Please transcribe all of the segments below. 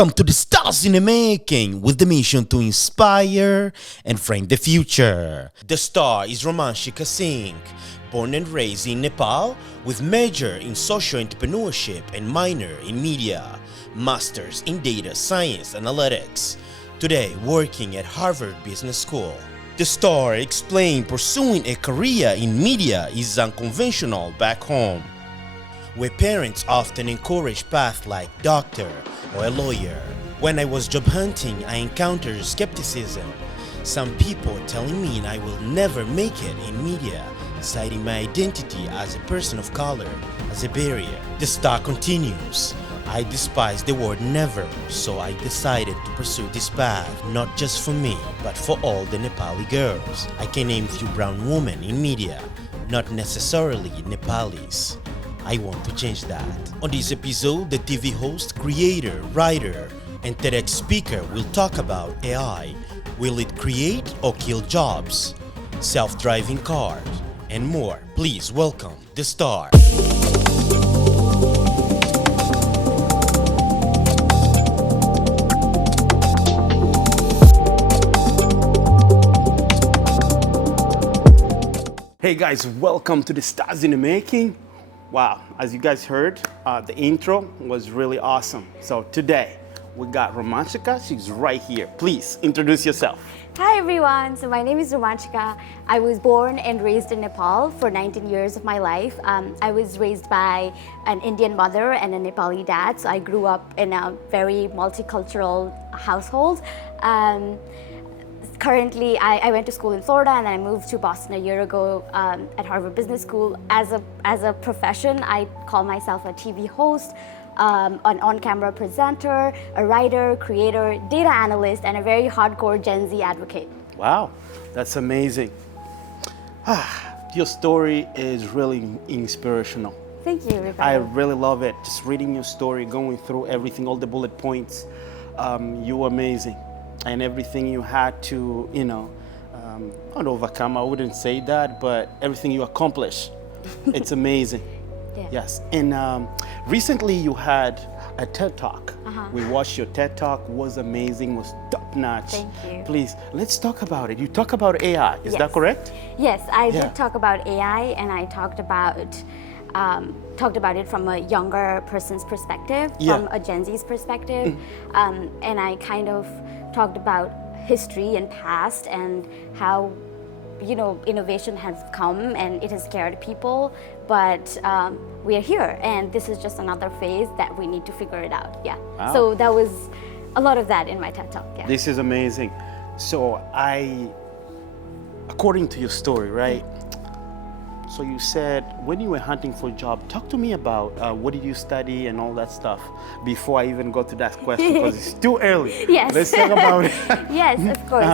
Welcome to the Stars in the Making with the mission to inspire and frame the future. The star is Romanshika Singh, born and raised in Nepal with major in social entrepreneurship and minor in media, masters in data science analytics. Today working at Harvard Business School. The star explained pursuing a career in media is unconventional back home, where parents often encourage paths like doctor or a lawyer. When I was job hunting, I encountered skepticism. Some people telling me I will never make it in media, citing my identity as a person of color as a barrier. The star continues. I despise the word never, so I decided to pursue this path, not just for me, but for all the Nepali girls. I can name few brown women in media, not necessarily Nepalis. I want to change that. On this episode, the TV host, creator, writer, and TEDx speaker will talk about AI. Will it create or kill jobs? Self-driving cars, and more. Please welcome the star. Hey guys, welcome to the Stars in the Making. Wow, as you guys heard, the intro was really awesome. So today, we got Romanshika. She's right here. Please introduce yourself. Hi everyone, so my name is Romanshika. I was born and raised in Nepal for 19 years of my life. I was raised by an Indian mother and a Nepali dad, so I grew up in a very multicultural household. Currently, I went to school in Florida and then I moved to Boston a year ago at Harvard Business School. As a profession, I call myself a TV host, an on-camera presenter, a writer, creator, data analyst, and a very hardcore Gen Z advocate. Wow, that's amazing. Your story is really inspirational. Thank you, Ricardo. I really love it. Just reading your story, going through everything, all the bullet points. You were amazing. And everything you had to, not overcome, I wouldn't say that, but everything you accomplished, it's amazing. Yeah. Yes, and recently you had a TED Talk. We watched your TED Talk, was amazing, was top notch. Thank you. Please, let's talk about it. You talk about AI, is that Yes. correct? Yes, I Yeah. did talk about AI, and I talked about it from a younger person's perspective, Yeah. from a Gen Z's perspective, and I kind of talked about history and past and how innovation has come and it has scared people, but we are here, and this is just another phase that we need to figure it out. Yeah. Wow. So that was a lot of that in my TED Talk. Yeah. This is amazing. So according to your story, right? So you said when you were hunting for a job, talk to me about what did you study and all that stuff before I even go to that question because it's too early. Yes. Let's talk about it. Yes, of course.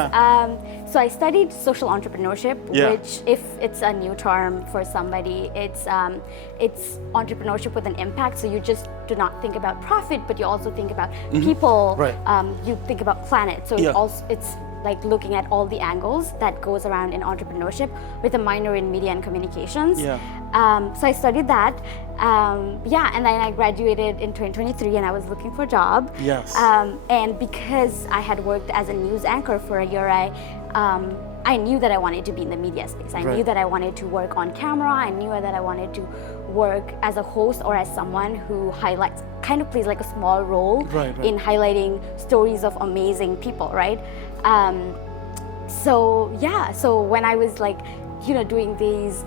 So I studied social entrepreneurship, Yeah. which, if it's a new term for somebody, it's entrepreneurship with an impact. So you just do not think about profit, but you also think about people. Right. You think about planet. So Yeah. it's like looking at all the angles that goes around in entrepreneurship with a minor in media and communications. Yeah. So I studied that. And then I graduated in 2023 and I was looking for a job. Yes. And because I had worked as a news anchor for a year, I knew that I wanted to be in the media space. I Right. knew that I wanted to work on camera. I knew that I wanted to work as a host or as someone who kind of plays like a small role Right. in highlighting stories of amazing people, right? So when I was doing these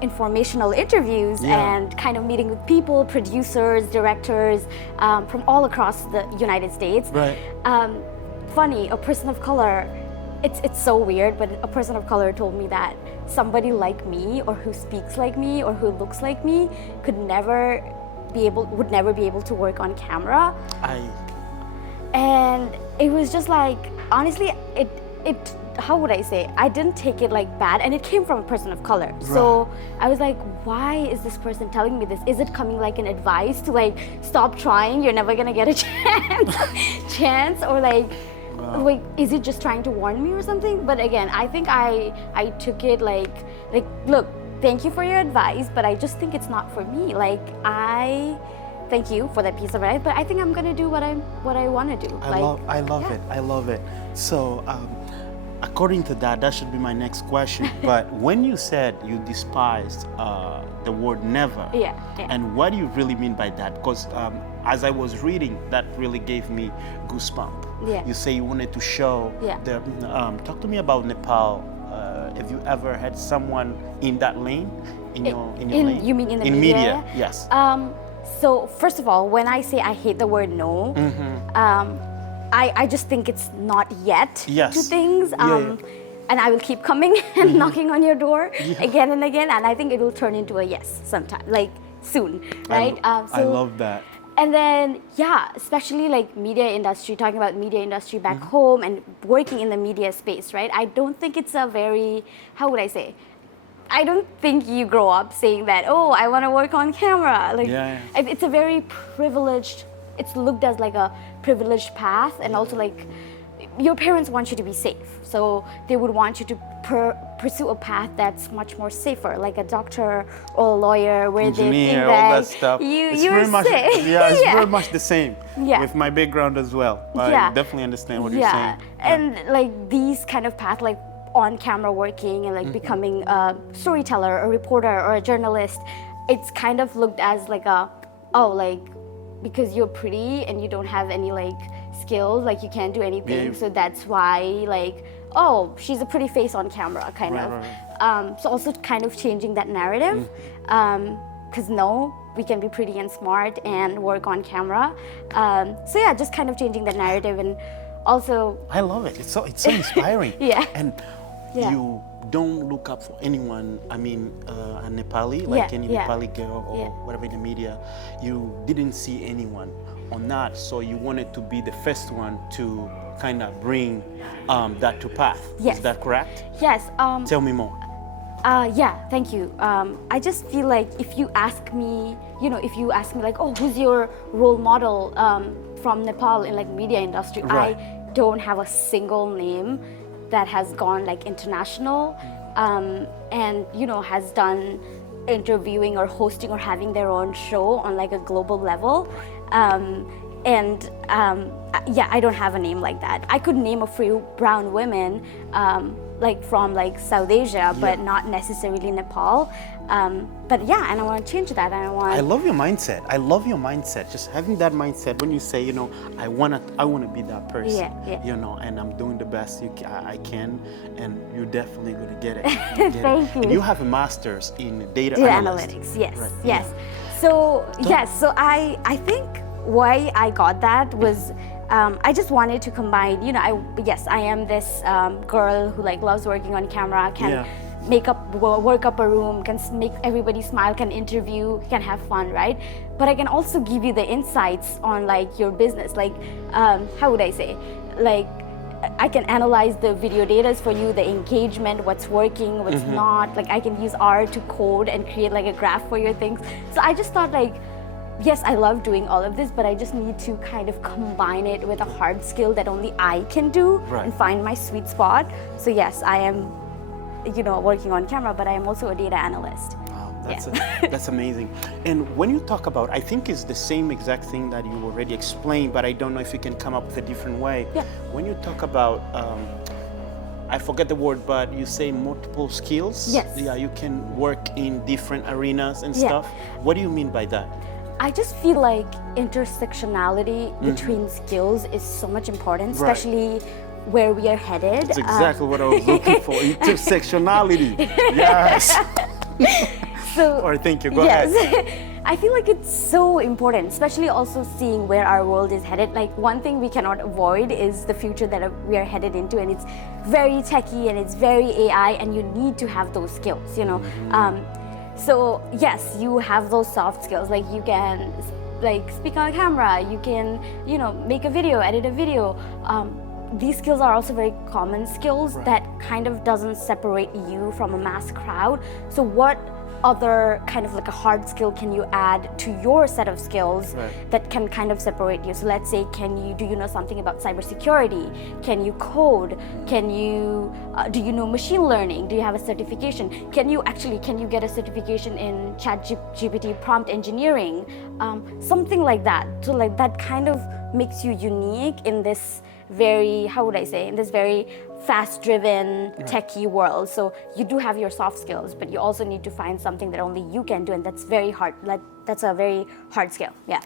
informational interviews Yeah. and kind of meeting with people, producers, directors from all across the United States. Right. Funny, a person of color, it's so weird, but a person of color told me that somebody like me or who speaks like me or who looks like me would never be able to work on camera. And it was just like, honestly, how would I say? I didn't take it like bad, and it came from a person of color. So I was like, why is this person telling me this? Is it coming like an advice to like stop trying? You're never gonna get a chance, or like, is it just trying to warn me or something? But again, I think I took it like look, thank you for your advice, but I just think it's not for me. Like thank you for that piece of advice, but I think I'm gonna do what I want to do. I love yeah. it. I love it. So, according to that, that should be my next question. But when you said you despised the word never, Yeah. and what do you really mean by that? Because as I was reading, that really gave me goosebumps. Yeah. You say you wanted to show Yeah. the. Talk to me about Nepal. Have you ever had someone in that lane? In your lane? You mean in the in media? Yes. So first of all, when I say I hate the word no, I just think it's not yet Yes. to things. Yeah. And I will keep coming and knocking on your door again and again, and I think it will turn into a yes sometime, like soon, right? I love that. And then, yeah, especially like media industry, talking about media industry back home and working in the media space, right? I don't think it's a very, how would I say? I don't think you grow up saying that, oh, I want to work on camera. Like, it's a very privileged, it's looked as like a privileged path, and also like your parents want you to be safe. So they would want you to pursue a path that's much more safer, like a doctor or a lawyer, where Engineer, they think all that stuff. you're very much, safe. yeah, it's very much the same with my background as well. I Yeah. definitely understand what you're saying. And like these kind of paths, like on camera working and like becoming a storyteller, a reporter, or a journalist, it's kind of looked as like like because you're pretty and you don't have any like skills, like you can't do anything, so that's why like, oh, she's a pretty face on camera, kind of. Right. So also kind of changing that narrative, because no, we can be pretty and smart and work on camera. So yeah, just kind of changing that narrative, and also. I love it. It's so inspiring. Yeah. And you don't look up for anyone. I mean, a Nepali, like any Nepali girl or whatever in the media. You didn't see anyone on that, so you wanted to be the first one to kind of bring that to path. Yes. Is that correct? Yes. Tell me more. Yeah, thank you. I just feel like if you ask me like, oh, who's your role model from Nepal in like media industry, Right. I don't have a single name that has gone like international, and has done interviewing or hosting or having their own show on like a global level. I don't have a name like that. I could name a few brown women like from like South Asia, but not necessarily Nepal. But yeah, and I want to change that. And I love your mindset. I love your mindset. Just having that mindset when you say, I wanna be that person. And I'm doing the best I can, and you're definitely gonna get it. Thank you. And you have a master's in data analytics. Yes, right. yes. So I think why I got that was I just wanted to combine. I am this girl who like loves working on camera, can work up a room, can make everybody smile, can interview, can have fun, right? But I can also give you the insights on like your business, like how would I say, like I can analyze the video data for you, the engagement, what's working, what's not. Like I can use R to code and create like a graph for your things. So I just thought like, yes, I love doing all of this, but I just need to kind of combine it with a hard skill that only I can do and find my sweet spot. So yes, I am, working on camera, but I am also a data analyst. Wow, that's amazing. And when you talk about, I think it's the same exact thing that you already explained, but I don't know if you can come up with a different way. Yeah. When you talk about, I forget the word, but you say multiple skills. Yes. Yeah, you can work in different arenas and stuff. What do you mean by that? I just feel like intersectionality between skills is so much important, especially where we are headed. That's exactly what I was looking for. Intersectionality. Yes. Thank you. Go ahead. I feel like it's so important, especially also seeing where our world is headed. Like one thing we cannot avoid is the future that we are headed into, and it's very techy and it's very AI, and you need to have those skills, So yes, you have those soft skills, like you can like speak on camera, you can, make a video, edit a video. These skills are also very common skills that kind of doesn't separate you from a mass crowd. So what other kind of like a hard skill can you add to your set of skills that can kind of separate you? So let's say, do you know something about cybersecurity? Can you code? Can you do you know machine learning? Do you have a certification? Can you get a certification in ChatGPT prompt engineering? Something like that. So like that kind of makes you unique in this very, how would I say, in this very fast-driven, techie world. So you do have your soft skills, but you also need to find something that only you can do, and that's very hard. Like that's a very hard skill. Yeah.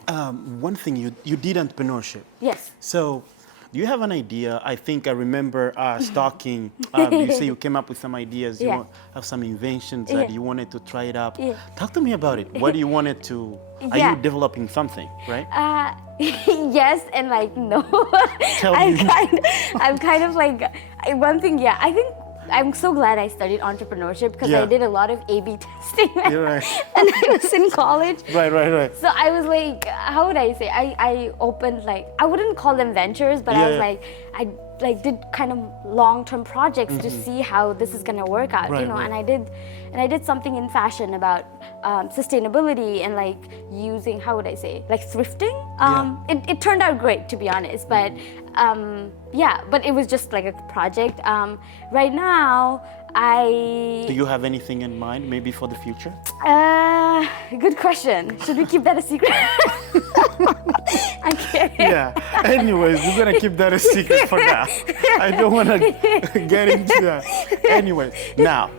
One thing you did entrepreneurship. Yes. So, do you have an idea? I think I remember stalking. You say you came up with some ideas. You have some inventions that you wanted to try it out. Yeah. Talk to me about it. What do you want it to? Are you developing something, right? Yes and like no. Tell me. I'm kind of like one thing. Yeah, I think I'm so glad I studied entrepreneurship because I did a lot of A/B testing Right. and I was in college. Right. So I was like, how would I say? I opened like, I wouldn't call them ventures, but I was like, I like did kind of long-term projects to see how this is gonna work out, you know. And I did something in fashion about sustainability and like using, how would I say, like thrifting. It turned out great, to be honest, but but it was just like a project. Right now, Do you have anything in mind, maybe for the future? Good question. Should we keep that a secret? I'm kidding. Yeah. Anyways, we're gonna keep that a secret for now. I don't want to get into that. Anyway, now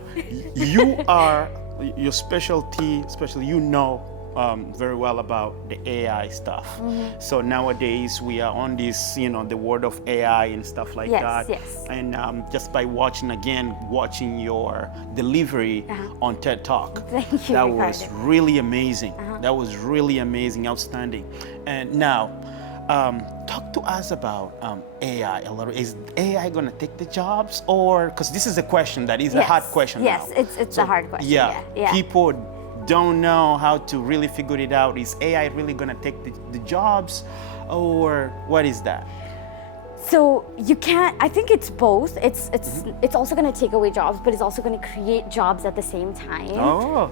your specialty, especially very well about the AI stuff. So nowadays we are on this, the world of AI and stuff like that. Yes. And just by watching your delivery on TED Talk, Thank you, that Ricardo. was really amazing. That was really amazing, outstanding. And now, talk to us about AI a little. Is AI going to take the jobs, or because this is a question that is a hard question now. Yes, it's a hard question. Yeah. People don't know how to really figure it out. Is AI really going to take the jobs, or what is that? So you can't. I think it's both. It's also going to take away jobs, but it's also going to create jobs at the same time. Oh,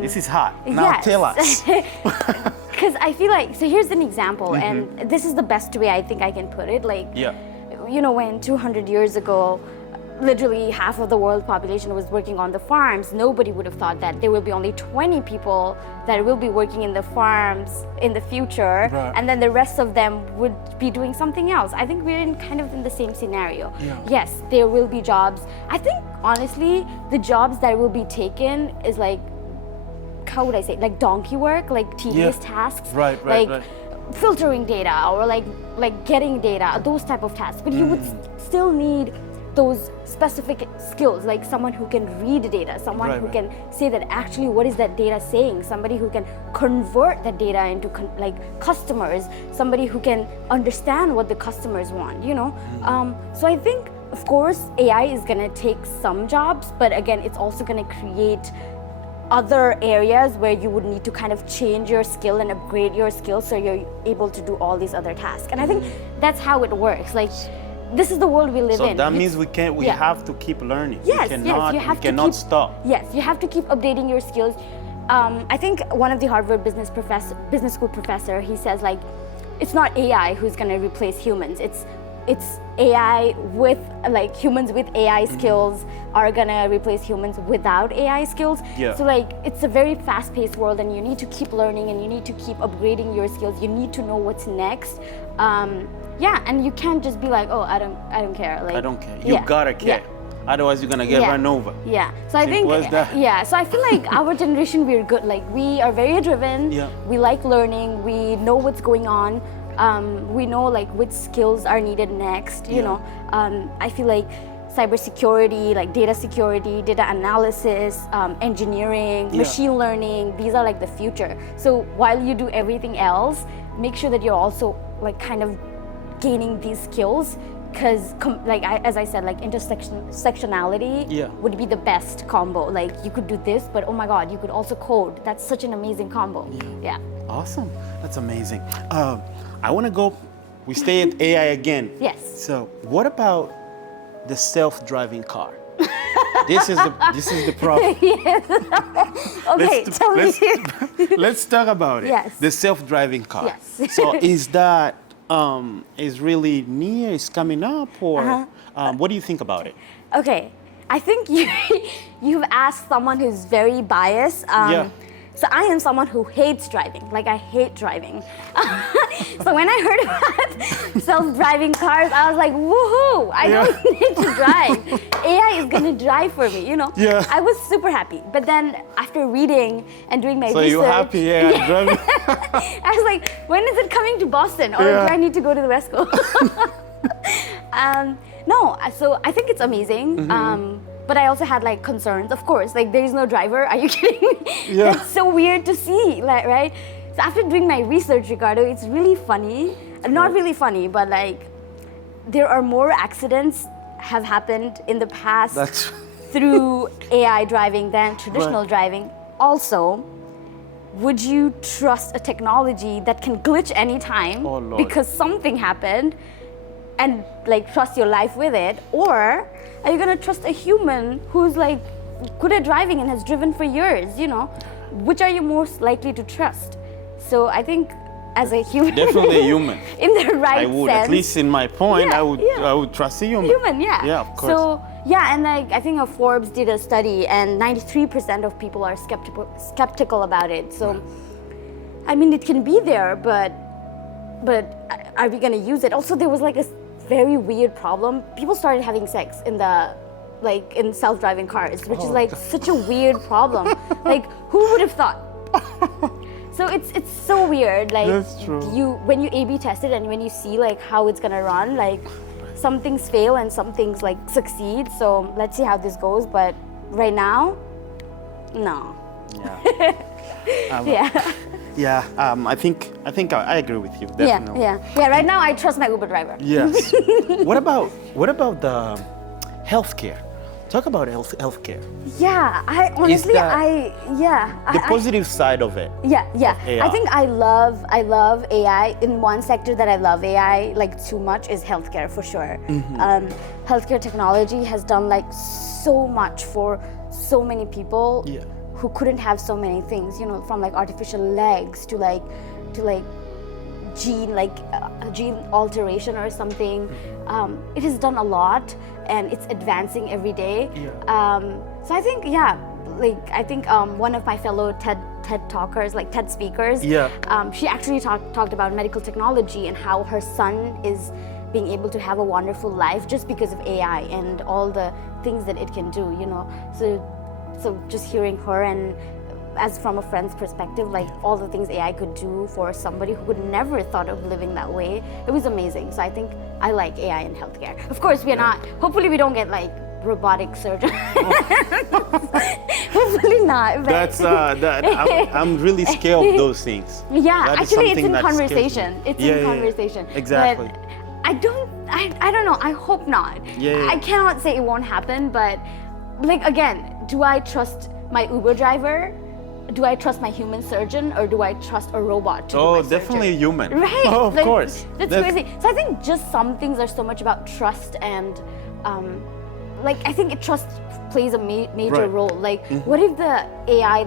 this is hot. Now tell us. Because I feel like, so here's an example, and this is the best way I think I can put it. Like, when 200 years ago, literally half of the world population was working on the farms, nobody would have thought that there will be only 20 people that will be working in the farms in the future, and then the rest of them would be doing something else. I think we're in the same scenario. Yes, there will be jobs. I think, honestly, the jobs that will be taken is like, how would I say, like donkey work, like tedious tasks, like filtering data or like getting data, those type of tasks. But you would still need those specific skills, like someone who can read data, someone who can say that actually what is that data saying, somebody who can convert that data into customers, somebody who can understand what the customers want, So I think, of course, AI is gonna take some jobs, but again, it's also gonna create other areas where you would need to kind of change your skill and upgrade your skill so you're able to do all these other tasks. And I think that's how it works. Like, this is the world we live in. So that means we have to keep learning. Yes, we you cannot stop. Yes, you have to keep updating your skills. I think one of the Harvard business school professor, he says like, it's not AI who's gonna replace humans. It's AI with, like, humans with AI skills are gonna replace humans without AI skills. So like, it's a very fast-paced world, and you need to keep learning and you need to keep upgrading your skills. You need to know what's next. And you can't just be like, oh, I don't care. Like, I don't care. You gotta care. Otherwise, you're gonna get run over. So I think, so I feel like our generation, we're good. Like, we are very driven. We like learning. We know what's going on. We know like which skills are needed next. You know, I feel like cybersecurity, like data security, data analysis, engineering, machine learning, these are like the future. So while you do everything else, make sure that you're also like kind of gaining these skills, because as I said, like intersectionality would be the best combo. Like, you could do this, but oh my God, you could also code. That's such an amazing combo. Awesome. That's amazing. I want to go, we stay at AI again. Yes. So what about the self-driving car? This is the problem. Yes. Okay, tell me. Let's talk about it. Yes. The self-driving car. Yes. So is that is really near? Is coming up, or what do you think about it? Okay, I think you've asked someone who's very biased. Yeah. So I am someone who hates driving. Like, I hate driving. So when I heard about self-driving cars, I was like, woohoo! I don't need to drive. AI is gonna drive for me, you know? Yeah. I was super happy. But then after reading and doing my research, you're happy, yeah, driving? I was like, when is it coming to Boston? Or do I need to go to the West Coast? No, so I think it's amazing. But I also had like concerns, of course. Like, there is no driver. Are you kidding me? Yeah. That's so weird to see, like, right? So after doing my research, Ricardo, it's really funny. Not really funny, but like, there are more accidents have happened in the past through AI driving than traditional driving. Also, would you trust a technology that can glitch anytime because something happened, and like trust your life with it? Or are you gonna trust a human who's like good at driving and has driven for years, you know? Which are you most likely to trust? So I think as a human, Definitely a human. in the right I would, sense, at least in my point, I would trust a human. Yeah, of course. So yeah, and like I think Forbes did a study, and 93% of people are skeptical about it. So I mean, it can be there, but are we gonna use it? Also, there was like a very weird problem. People started having sex in self-driving cars, which is like such a weird problem. Like, who would have thought? So it's so weird. Like, that's true. When you A/B test it and when you see like how it's gonna run, like some things fail and some things like succeed. So let's see how this goes. But right now, no. Yeah. Yeah, I think I agree with you. Definitely. Yeah. Right now, I trust my Uber driver. Yes. What about the healthcare? Talk about healthcare. Yeah, I honestly, the positive side of it. Yeah. AI. I think I love AI. In one sector that I love AI like too much is healthcare, for sure. Healthcare technology has done like so much for so many people. Yeah. Who couldn't have so many things, you know, from like artificial legs to gene alteration or something. It has done a lot, and it's advancing every day. So I think, one of my fellow TED talkers, like TED speakers, she actually talked about medical technology and how her son is being able to have a wonderful life just because of AI and all the things that it can do, you know. So just hearing her, and as from a friend's perspective, like all the things AI could do for somebody who would never thought of living that way, it was amazing. So I think I like AI in healthcare. Of course, we are not, hopefully we don't get like robotic surgery. Hopefully not. That's I'm really scared of those things. Yeah, that actually it's in conversation. It's in conversation. Exactly. But I don't know, I hope not. I cannot say it won't happen, but like, again, do I trust my Uber driver? Do I trust my human surgeon, or do I trust a robot to do my definitely surgery? a human. Right? Oh, of course. That's crazy. So I think just some things are so much about trust, and I think trust plays a major role. Like, what if the AI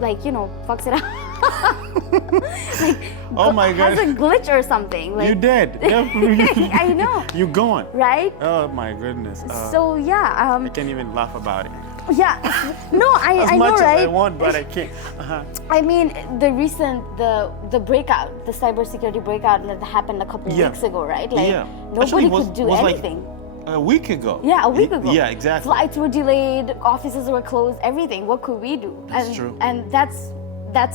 fucks it up? My God. Has a glitch or something. Like, You did. I know. You're going. Right? Oh my goodness. So yeah. I can't even laugh about it. Yeah. No, I know, right? As much as I want, but I can't. I mean, the breakout, the cybersecurity breakout that happened a couple of weeks ago, right? Like, nobody could do anything. Like a week ago. Yeah, a week ago. Yeah, exactly. Flights were delayed, offices were closed, everything. What could we do? That's true. And that's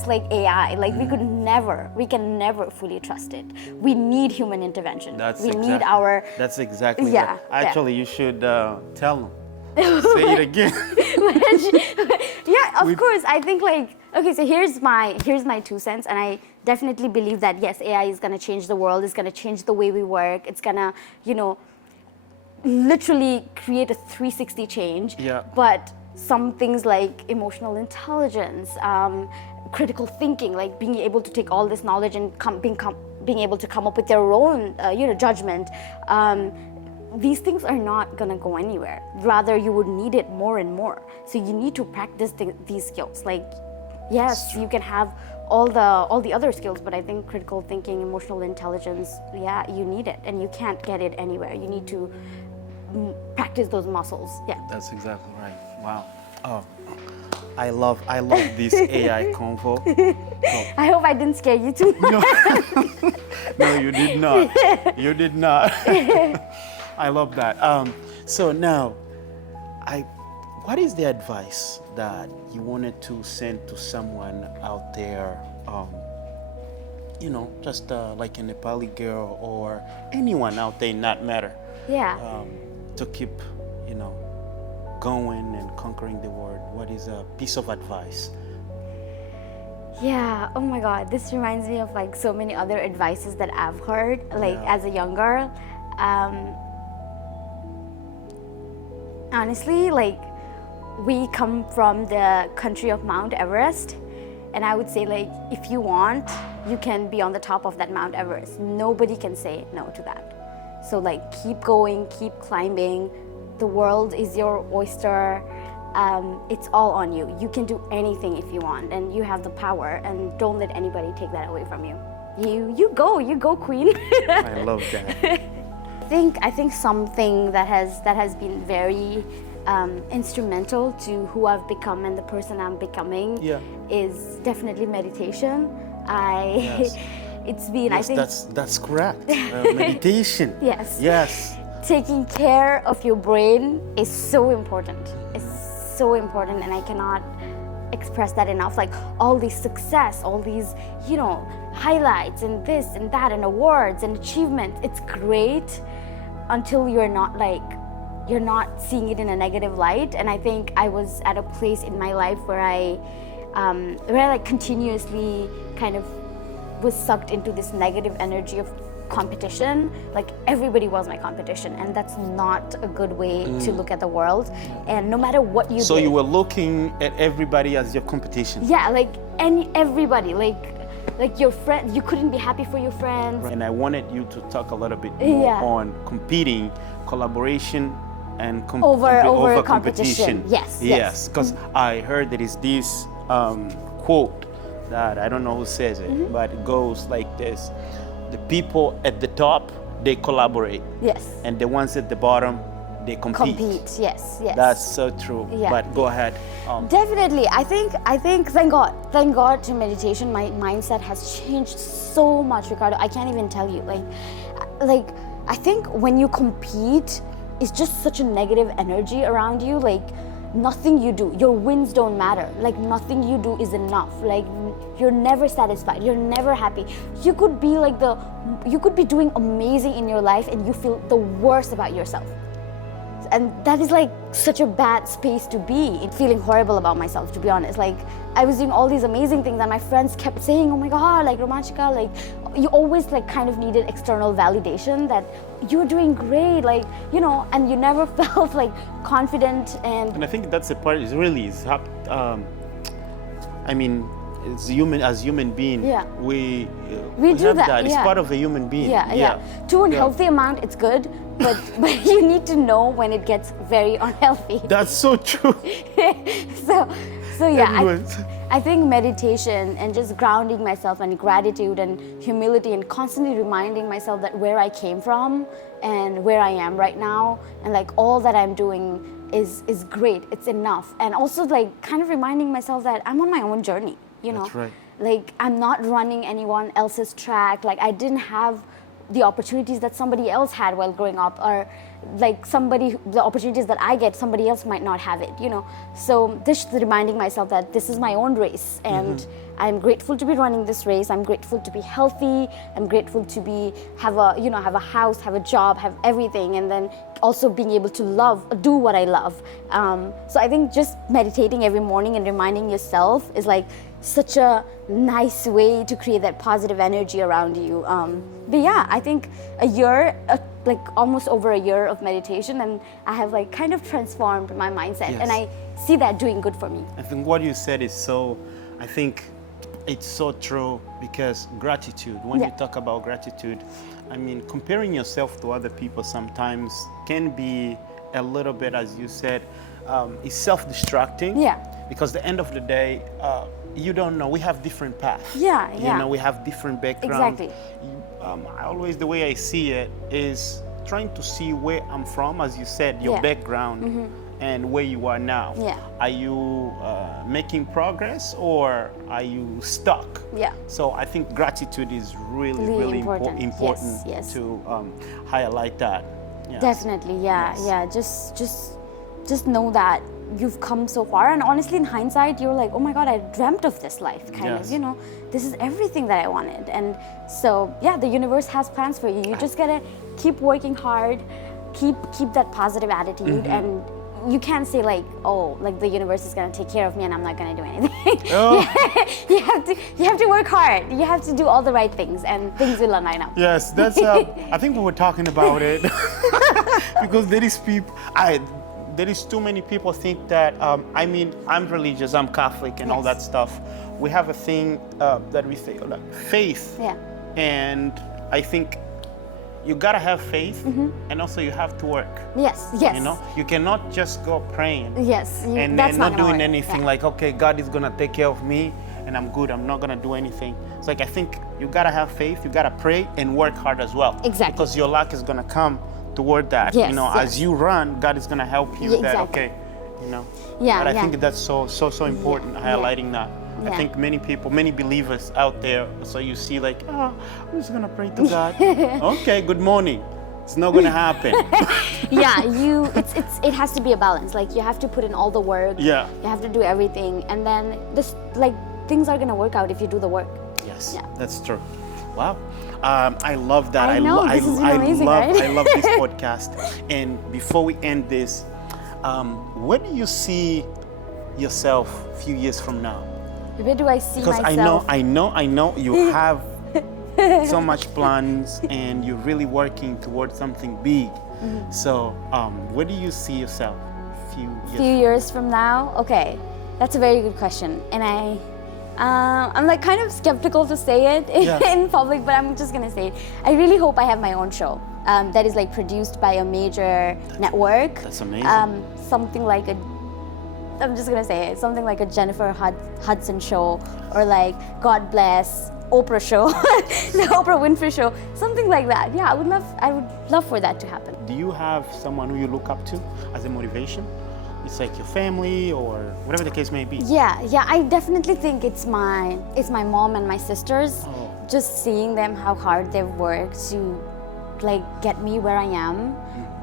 like AI. Like, we can never fully trust it. We need human intervention. That's exactly. Yeah. Actually, you should tell them. Say it again. Yeah, of course. I think okay, so here's my 2 cents, and I definitely believe that yes, AI is gonna change the world. It's gonna change the way we work. It's gonna, literally create a 360 change. Yeah. But some things like emotional intelligence, critical thinking, like being able to take all this knowledge and being able to come up with their own, judgment. these things are not gonna go anywhere. Rather, you would need it more and more. So you need to practice these skills. Like, yes, you can have all the other skills, but I think critical thinking, emotional intelligence, yeah, you need it, and you can't get it anywhere. You need to practice those muscles. Yeah. That's exactly right. Wow. Oh, I love this AI convo. I hope I didn't scare you too much. No, you did not. You did not. I love that. So now, what is the advice that you wanted to send to someone out there? Just like a Nepali girl or anyone out there in that matter. Yeah. To keep, going and conquering the world. What is a piece of advice? Yeah, oh my God, this reminds me of like so many other advices that I've heard, like as a young girl. Honestly, like we come from the country of Mount Everest, and I would say like if you want, you can be on the top of that Mount Everest. Nobody can say no to that. So like keep going, keep climbing. The world is your oyster. It's all on you. You can do anything if you want, and you have the power, and don't let anybody take that away from you. You go, queen. I love that. I think something that has been very instrumental to who I've become and the person I'm becoming is definitely meditation. Yes. It's been, yes, I think that's correct. Meditation. Yes. Yes. Taking care of your brain is so important. It's so important, and I cannot express that enough. Like all these success, all these, highlights and this and that and awards and achievements, it's great until you're not seeing it in a negative light. And I think I was at a place in my life where I like continuously kind of was sucked into this negative energy of competition. Like everybody was my competition, and that's not a good way to look at the world. And no matter what you So did, you were looking at everybody as your competition. yeah, like everybody, like your friend, you couldn't be happy for your friends. And I wanted you to talk a little bit more on competing, collaboration, and over competition. Yes. Because I heard there is this quote that I don't know who says it, but it goes like this: the people at the top, they collaborate. Yes. And the ones at the bottom, they compete. Yes. That's so true. Yeah. But go ahead. Definitely. I think thank God to meditation, my mindset has changed so much, Ricardo. I can't even tell you. Like I think when you compete, it's just such a negative energy around you. Like nothing you do, your wins don't matter. Like nothing you do is enough. Like you're never satisfied. You're never happy. You could be doing amazing in your life and you feel the worst about yourself. And that is like such a bad space to be, feeling horrible about myself, to be honest. Like I was doing all these amazing things and my friends kept saying, oh my God, like Romanshika, like you always like kind of needed external validation that you're doing great, like, and you never felt like confident. And I think that's the part is it's as human being, we do have that. It's part of a human being. To a healthy amount, it's good, but you need to know when it gets very unhealthy. That's so true. So yeah, I think meditation and just grounding myself and gratitude and humility and constantly reminding myself that where I came from and where I am right now and like all that I'm doing is great. It's enough. And also like kind of reminding myself that I'm on my own journey. That's right. Like I'm not running anyone else's track. Like I didn't have the opportunities that somebody else had while growing up, or like the opportunities that I get, somebody else might not have it, So this reminding myself that this is my own race, and I'm grateful to be running this race. I'm grateful to be healthy. I'm grateful to have a house, have a job, have everything, and then also being able to do what I love. So I think just meditating every morning and reminding yourself is like such a nice way to create that positive energy around you. But yeah, I think like almost over a year of meditation, and I have like kind of transformed my mindset, and I see that doing good for me. I think what you said is I think it's so true, because gratitude, when you talk about gratitude, I mean, comparing yourself to other people sometimes can be a little bit, as you said, it's self-destructing. Yeah. Because at the end of the day, you don't know. We have different paths. Yeah, yeah. You know, we have different backgrounds. Exactly. I always, the way I see it is trying to see where I'm from, as you said, your Yeah. background and where you are now. Yeah. Are you making progress or are you stuck? Yeah. So I think gratitude is really, Really really important. important Yes, yes. to highlight that. Yes. Definitely, yeah, Yes. yeah. Just know that you've come so far, and honestly, in hindsight, you're like, oh my God, I dreamt of this life, kind Yes. of. You know, this is everything that I wanted, and so yeah, the universe has plans for you. You just gotta keep working hard, keep that positive attitude, and you can't say like, oh, like the universe is gonna take care of me and I'm not gonna do anything. Oh. you have to work hard. You have to do all the right things, and things will line up. Yes, that's. I think we were talking about it because there is people. There is too many people think that. I mean, I'm religious. I'm Catholic, and all that stuff. We have a thing that we say, like faith. Yeah. And I think you gotta have faith, and also you have to work. Yes. Yes. You know, you cannot just go praying. Yes. And that's then not gonna doing work. anything. Yeah. Like, okay, God is gonna take care of me and I'm good, I'm not gonna do anything. It's like, I think you gotta have faith, you gotta pray and work hard as well. Exactly. Because your luck is gonna come toward that. Yes, You know, yes. as you run, God is gonna help you. Yeah, That, exactly. okay, you know. Yeah, But I yeah. think that's so important, Yeah. highlighting that. I Yeah. think many people, many believers out there, so you see like, oh, I'm just gonna pray to God. Okay, good morning. It's not gonna happen. Yeah, it has to be a balance. Like, you have to put in all the work. Yeah. You have to do everything, and then this, like, things are gonna work out if you do the work. Yes, Yeah. that's true. Wow. I love that. I know, this has been amazing, right? I love this podcast. And before we end this, where do you see yourself a few years from now? Where do I see Because myself? I know you have so much plans and you're really working towards something big. So, where do you see yourself a few years? Few years from now? Okay, that's a very good question, and I'm like kind of skeptical to say it Yeah. in public, but I'm just gonna say it. I really hope I have my own show that is like produced by a major network. That's amazing. Something like I'm just gonna say it, something like a Jennifer Hudson show, or like God Bless Oprah show, the Oprah Winfrey show, something like that. Yeah, I would love for that to happen. Do you have someone who you look up to as a motivation? It's like your family or whatever the case may be. Yeah, I definitely think it's my mom and my sisters. Oh. Just seeing them, how hard they've worked to like get me where I am,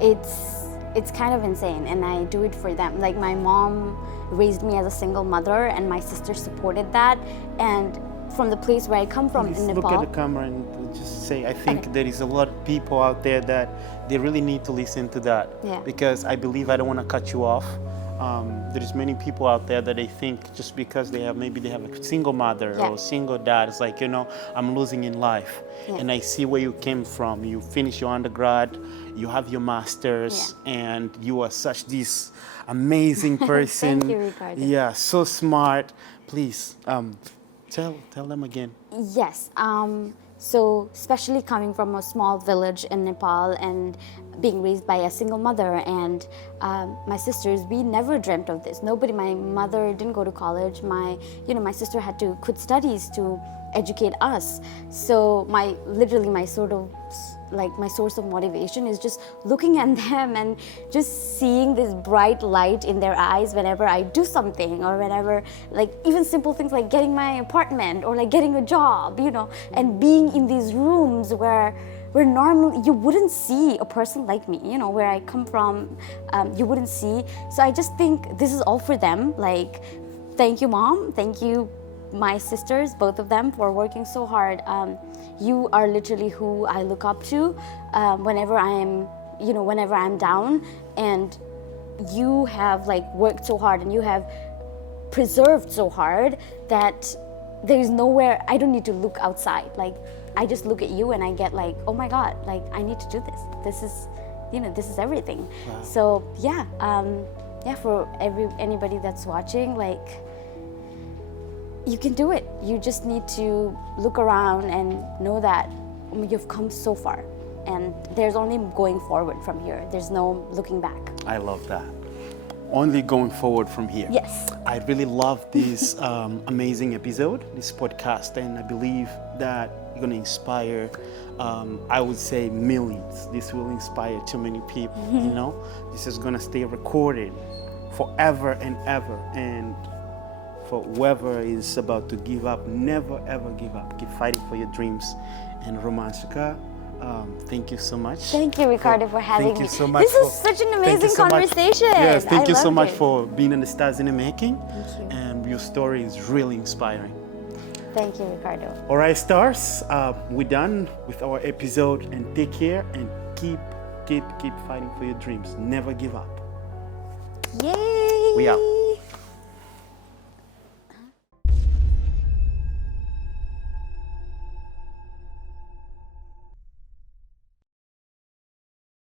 it's kind of insane, and I do it for them. Like, my mom raised me as a single mother, and my sister supported that. And from the place where I come from Please in look Nepal, at the camera and just say, I think there is a lot of people out there that they really need to listen to that. Yeah. Because I believe, I don't want to cut you off. There's many people out there that they think just because they have a single mother Yeah. or single dad, it's like, I'm losing in life. Yeah. And I see where you came from. You finished your undergrad, you have your master's, and you are such this amazing person. Thank you, Ricardo. Yeah, so smart. Please, tell them again. yes. So especially coming from a small village in Nepal and being raised by a single mother and my sisters, we never dreamt of this. My mother didn't go to college. My sister had to quit studies to educate us. So my source of motivation is just looking at them and just seeing this bright light in their eyes whenever I do something, or whenever, like, even simple things like getting my apartment or like getting a job, and being in these rooms where normally you wouldn't see a person like me, where I come from, you wouldn't see. So I just think this is all for them. Like, thank you, Mom. Thank you, my sisters, both of them, for working so hard. You are literally who I look up to whenever I'm down, and you have like worked so hard and you have preserved so hard that there is nowhere, I don't need to look outside. Like, I just look at you and I get like, oh my God, like, I need to do this. This is everything. Wow. So for anybody that's watching, like, you can do it. You just need to look around and know that you've come so far. and there's only going forward from here. There's no looking back. I love that. Only going forward from here. Yes. I really love this amazing episode, this podcast, and I believe that you're going to inspire, I would say, millions. This will inspire too many people, you know? This is going to stay recorded forever and ever. And for whoever is about to give up, never ever give up. Keep fighting for your dreams. And Romanshika, thank you so much. Thank you, Ricardo, for having me. Thank you so much. This is such an amazing conversation. Yes, thank I you so loved much it. for being in the Stars in the Making. Thank you. And your story is really inspiring. Thank you, Ricardo. All right, stars, we're done with our episode, and take care and keep fighting for your dreams. Never give up. Yay! We out.